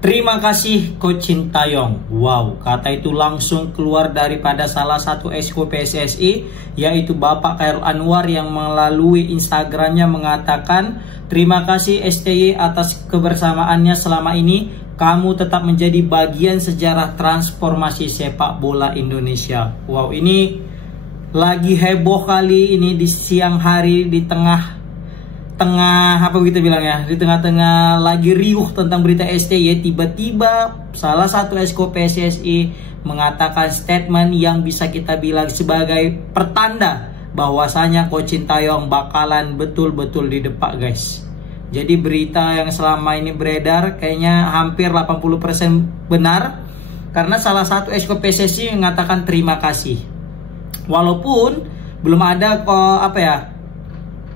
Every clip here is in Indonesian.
Terima kasih Coach Sintayong. Wow, kata itu langsung keluar daripada salah satu exco PSSI, yaitu Bapak Khairul Anwar, yang melalui Instagramnya mengatakan, terima kasih STY atas kebersamaannya selama ini. Kamu tetap menjadi bagian sejarah transformasi sepak bola Indonesia. Wow, ini lagi heboh kali ini di siang hari, di tengah apa begitu bilang ya, di tengah-tengah lagi riuh tentang berita STY, tiba-tiba salah satu exco PSSI mengatakan statement yang bisa kita bilang sebagai pertanda bahwasanya Coach Sintayong bakalan betul-betul didepak, guys. Jadi berita yang selama ini beredar kayaknya hampir 80% benar, karena salah satu exco PSSI mengatakan terima kasih. Walaupun belum ada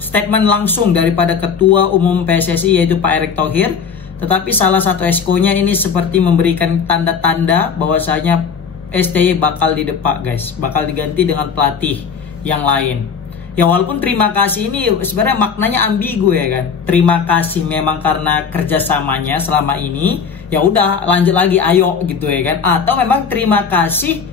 statement langsung daripada Ketua Umum PSSI, yaitu Pak Erick Thohir, tetapi salah satu exco-nya ini seperti memberikan tanda-tanda bahwasanya STY bakal didepak, guys, bakal diganti dengan pelatih yang lain. Ya walaupun terima kasih ini sebenarnya maknanya ambigu ya kan. Terima kasih memang karena kerjasamanya selama ini, ya udah lanjut lagi ayo gitu ya kan. Atau memang terima kasih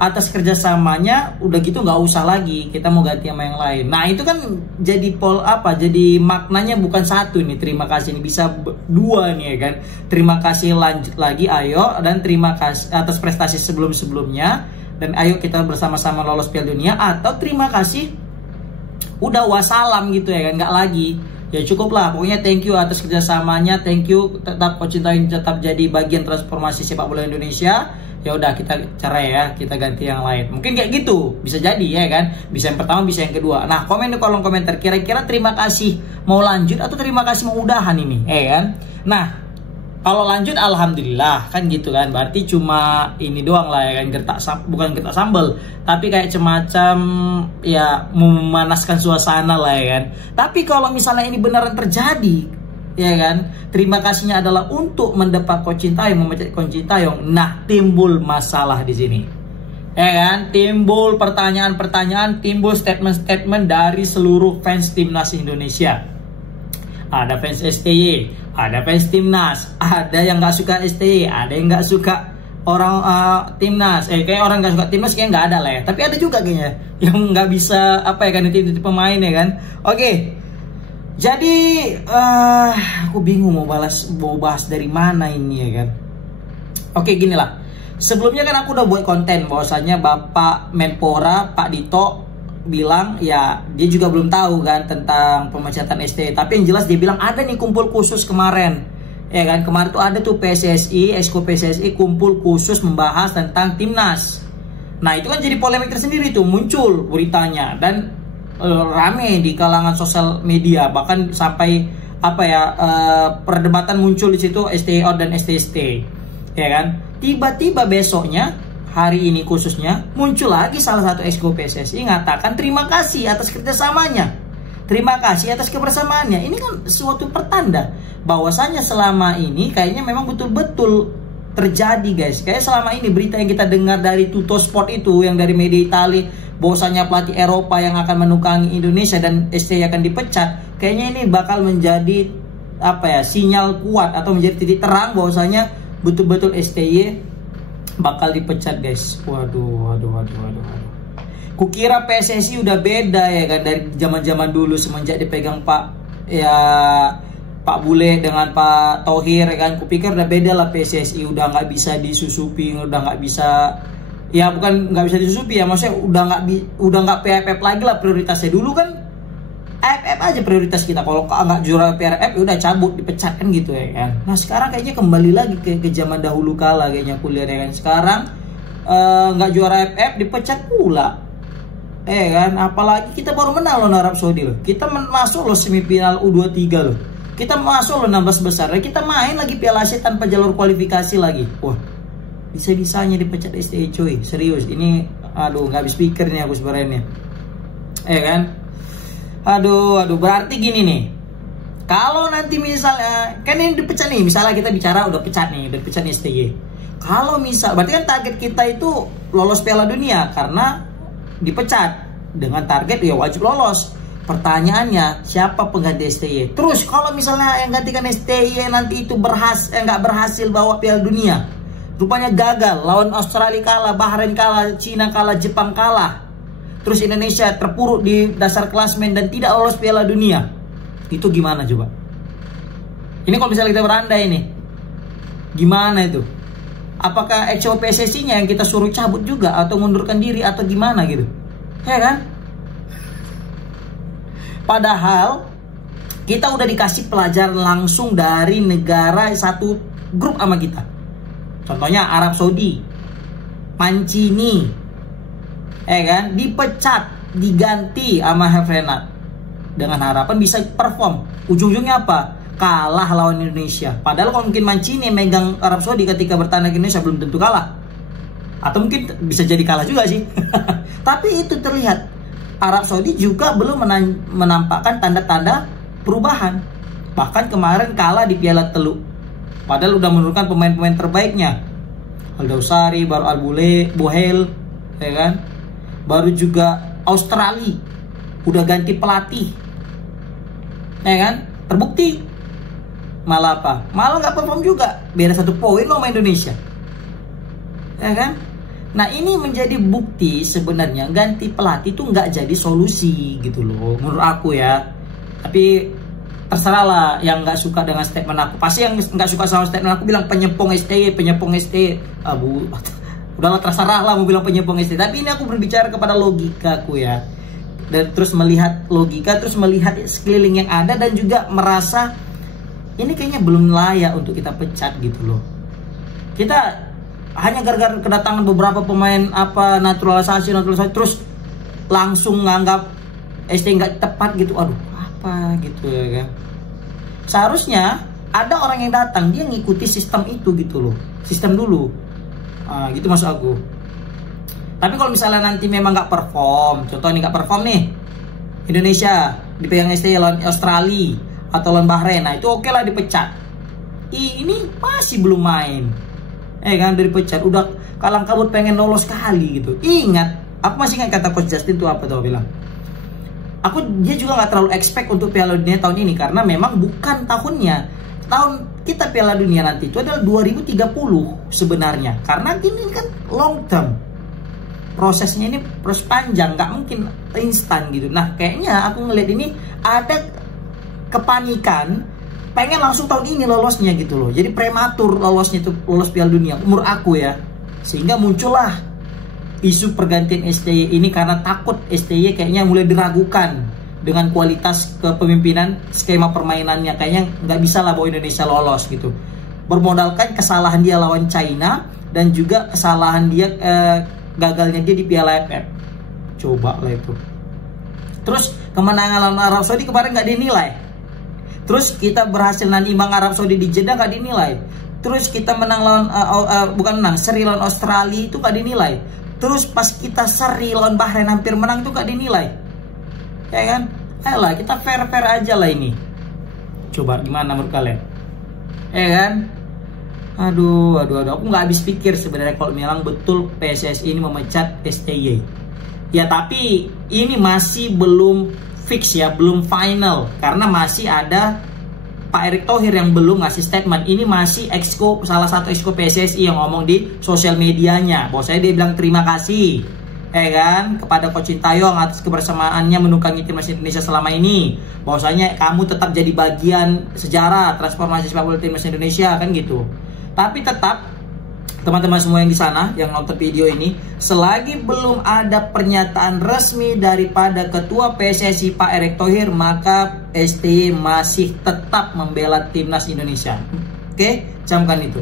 atas kerjasamanya, udah gitu nggak usah lagi, kita mau ganti sama yang lain. Nah itu kan jadi jadi maknanya bukan satu nih, terima kasih ini bisa dua nih ya kan. Terima kasih lanjut lagi ayo, dan terima kasih atas prestasi sebelum-sebelumnya, dan ayo kita bersama-sama lolos Piala Dunia. Atau terima kasih udah wassalam gitu ya kan, nggak lagi. Ya cukup lah, pokoknya thank you atas kerjasamanya, thank you, tetap Coach Sintayong tetap jadi bagian transformasi sepak bola Indonesia. Ya udah kita cerai ya, kita ganti yang lain. Mungkin kayak gitu, bisa jadi ya kan. Bisa yang pertama, bisa yang kedua. Nah komen di kolom komentar, kira-kira terima kasih mau lanjut atau terima kasih mau udahan ini, kan. Nah kalau lanjut alhamdulillah kan gitu kan, berarti cuma ini doang lah ya kan, bukan gertak sambal, tapi kayak semacam ya memanaskan suasana lah ya kan. Tapi kalau misalnya ini beneran terjadi ya kan, terima kasihnya adalah untuk mendepak Coach Sintayong, memecat Coach Sintayong. Nah timbul masalah di sini ya kan, timbul pertanyaan-pertanyaan, timbul statement-statement dari seluruh fans timnas Indonesia. Ada fans STY, ada fans timnas, ada yang nggak suka STY, ada yang nggak suka orang timnas. Kayak orang nggak suka timnas kayaknya nggak ada lah ya. Tapi ada juga kayaknya yang nggak bisa itu pemain ya kan. Oke. Jadi aku bingung mau bahas dari mana ini ya kan. Oke gini lah. Sebelumnya kan aku udah buat konten bahwasanya Bapak Menpora Pak Dito bilang ya dia juga belum tahu kan tentang pemecatan STY. Tapi yang jelas dia bilang ada nih kumpul khusus kemarin. Ya kan, kemarin tuh ada tuh PSSI, exco PSSI kumpul khusus membahas tentang timnas. Nah, itu kan jadi polemik tersendiri tuh, muncul beritanya dan rame di kalangan sosial media, bahkan sampai perdebatan muncul di situ STY out dan STY stay. Ya kan? Tiba-tiba besoknya, hari ini khususnya, muncul lagi salah satu exco PSSI ngatakan terima kasih atas kerjasamanya, terima kasih atas kebersamaannya. Ini kan suatu pertanda bahwasanya selama ini kayaknya memang betul-betul terjadi, guys. Kayak selama ini berita yang kita dengar dari Tuttosport itu, yang dari media Italia, bahwasanya pelatih Eropa yang akan menukangi Indonesia dan STY akan dipecat, kayaknya ini bakal menjadi sinyal kuat atau menjadi titik terang bahwasanya betul-betul STY bakal dipecat, guys. Waduh. Kukira PSSI udah beda ya kan dari zaman-zaman dulu semenjak dipegang Pak Bule dengan Pak Thohir ya kan. Kupikir udah beda lah PSSI, udah nggak bisa disusupi, udah nggak bisa, ya bukan nggak bisa disusupi ya, maksudnya udah nggak PFF lagi lah prioritasnya. Dulu kan AFF aja prioritas kita, kalau nggak juara PRF ya udah cabut, dipecat kan gitu ya kan. Nah sekarang kayaknya kembali lagi ke zaman dahulu kala kayaknya kuliah ya kan. Sekarang nggak juara AFF dipecat pula kan. Apalagi kita baru menang loh Arab Saudi loh, kita masuk loh semifinal U23 loh, kita masuk loh 16 besar, kita main lagi Piala Asia tanpa jalur kualifikasi lagi. Wah bisa-bisanya dipecat STY cuy, serius ini. Aduh nggak habis pikir nih aku sebenarnya kan. Aduh berarti gini nih, kalau nanti misalnya kan ini dipecat nih, misalnya kita bicara udah pecat nih STY. Kalau misal berarti kan target kita itu lolos Piala Dunia, karena dipecat dengan target ya wajib lolos. Pertanyaannya, siapa pengganti STY? Terus kalau misalnya yang gantikan STY nanti itu nggak berhasil bawa Piala Dunia, rupanya gagal, lawan Australia kalah, Bahrain kalah, Cina kalah, Jepang kalah, terus Indonesia terpuruk di dasar klasemen dan tidak lolos Piala Dunia, itu gimana coba? Ini kalau misalnya kita berandai ini, gimana itu? Apakah ECO PSSI-nya yang kita suruh cabut juga atau mundurkan diri atau gimana gitu? Ya kan? Padahal kita udah dikasih pelajaran langsung dari negara satu grup sama kita. Contohnya Arab Saudi, Mancini, kan, dipecat, diganti sama Hefrenat dengan harapan bisa perform. Ujung-ujungnya apa? Kalah lawan Indonesia. Padahal kalau mungkin Mancini megang Arab Saudi ketika bertanding Indonesia belum tentu kalah. Atau mungkin bisa jadi kalah juga sih. Tapi itu terlihat Arab Saudi juga belum menampakkan tanda-tanda perubahan. Bahkan kemarin kalah di Piala Teluk. Padahal udah menurunkan pemain-pemain terbaiknya. Al-Dawsari, baru Al-Buhail, ya kan? Baru juga Australia udah ganti pelatih. Ya kan? Terbukti. Malah apa? Malah nggak perform juga. Beda 1 poin loh sama Indonesia. Ya kan? Nah ini menjadi bukti sebenarnya ganti pelatih itu nggak jadi solusi gitu loh menurut aku ya. Tapi terserah lah yang nggak suka dengan statement aku. Pasti yang nggak suka sama statement aku bilang penyepong STY. Udahlah terserah lah mau bilang penyepong STY. Tapi ini aku berbicara kepada logika aku ya. Dan terus melihat logika, terus melihat sekeliling yang ada dan juga merasa ini kayaknya belum layak untuk kita pecat gitu loh. Kita hanya gara-gara kedatangan beberapa pemain naturalisasi terus langsung nganggap ST nggak tepat gitu. Aduh apa gitu ya kan. Seharusnya ada orang yang datang dia ngikuti sistem itu gitu loh. Sistem dulu. Gitu maksud aku. Tapi kalau misalnya nanti memang nggak perform, contoh ini nggak perform nih, Indonesia dipegang ST lawan Australia atau lawan Bahrain, nah itu oke lah dipecat. Ini masih belum main. Kan dari pecat udah kalang kabut pengen lolos kali gitu. Ingat, aku masih ingat kata Coach Justin tuh apa tuh bilang. Dia juga nggak terlalu expect untuk Piala Dunia tahun ini karena memang bukan tahunnya. Tahun kita Piala Dunia nanti itu adalah 2030 sebenarnya. Karena ini kan long term. Prosesnya ini proses panjang, nggak mungkin instan gitu. Nah, kayaknya aku ngeliat ini ada kepanikan pengen langsung tahun ini lolosnya gitu loh. Jadi prematur lolosnya itu, lolos Piala Dunia menurut aku ya. Sehingga muncullah isu pergantian STY ini karena takut STY kayaknya mulai diragukan dengan kualitas kepemimpinan, skema permainannya kayaknya nggak bisa lah bawa Indonesia lolos gitu. Bermodalkan kesalahan dia lawan China dan juga kesalahan dia gagalnya dia di Piala AFF. Coba lah itu. Terus kemenangan lawan Arab Saudi kemarin nggak dinilai. Terus kita berhasil imbang Arab Saudi di Jeddah gak dinilai. Terus kita menang lawan seri lawan Australia itu gak dinilai. Terus pas kita seri lawan Bahrain hampir menang itu gak dinilai. Ya kan? Ayolah kita fair-fair aja lah ini. Coba gimana menurut kalian? Ya kan? Aduh, aku nggak habis pikir sebenarnya kalau bilang betul PSSI ini memecat STY. Ya tapi ini masih belum fix ya, belum final karena masih ada Pak Erick Thohir yang belum ngasih statement. Ini masih salah satu exco PSSI yang ngomong di sosial medianya bahwasanya dia bilang terima kasih kan kepada Coach Sintayong atas kebersamaannya menunggangi timnas Indonesia selama ini, bahwasanya kamu tetap jadi bagian sejarah transformasi sepak bola timnas Indonesia kan gitu. Tapi tetap teman-teman semua yang di sana yang nonton video ini, selagi belum ada pernyataan resmi daripada Ketua PSSI Pak Erick Thohir, maka STY masih tetap membela timnas Indonesia. Oke, camkan itu.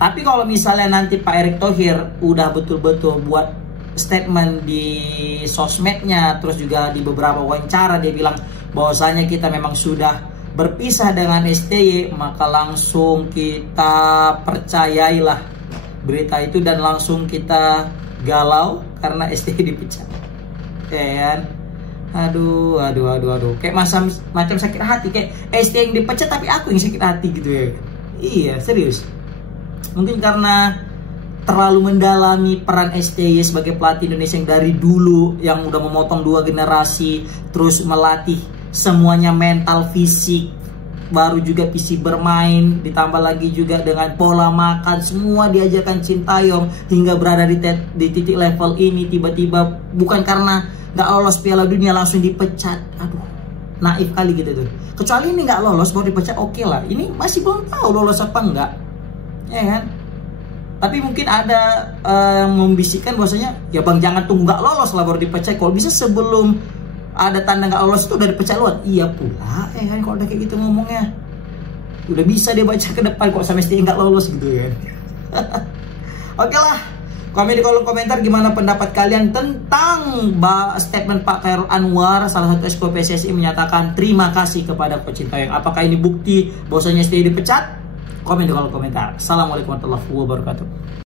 Tapi kalau misalnya nanti Pak Erick Thohir udah betul-betul buat statement di sosmednya, terus juga di beberapa wawancara dia bilang bahwasanya kita memang sudah berpisah dengan STY, maka langsung kita percayailah berita itu dan langsung kita galau karena STY dipecat. Kan? Aduh. Kayak macam sakit hati, kayak STY yang dipecat tapi aku yang sakit hati gitu ya. Iya, serius. Mungkin karena terlalu mendalami peran STY sebagai pelatih Indonesia yang dari dulu, yang udah memotong 2 generasi, terus melatih semuanya mental, fisik, baru juga visi bermain, ditambah lagi juga dengan pola makan, semua diajarkan Sintayong hingga berada di titik level ini. Tiba-tiba bukan karena nggak lolos Piala Dunia langsung dipecat. Aduh, naif kali gitu tuh. Kecuali ini nggak lolos baru dipecat, oke lah. Ini masih belum tahu lolos apa enggak, ya kan? Tapi mungkin ada yang membisikkan bahwasanya ya bang, jangan tunggu nggak lolos lah baru dipecat. Kalau bisa sebelum ada tanda nggak lolos itu udah dipecat luar. Iya pula, kan kalau udah kayak gitu ngomongnya, udah bisa dia baca ke depan kok sampai STY nggak lolos gitu ya. Oke lah, komen di kolom komentar gimana pendapat kalian tentang statement Pak Khairul Anwar, salah satu exco PSSI, menyatakan terima kasih kepada Coach Sintayong. Apakah ini bukti bahwasanya STY dipecat? Komen di kolom komentar. Assalamualaikum warahmatullahi wabarakatuh.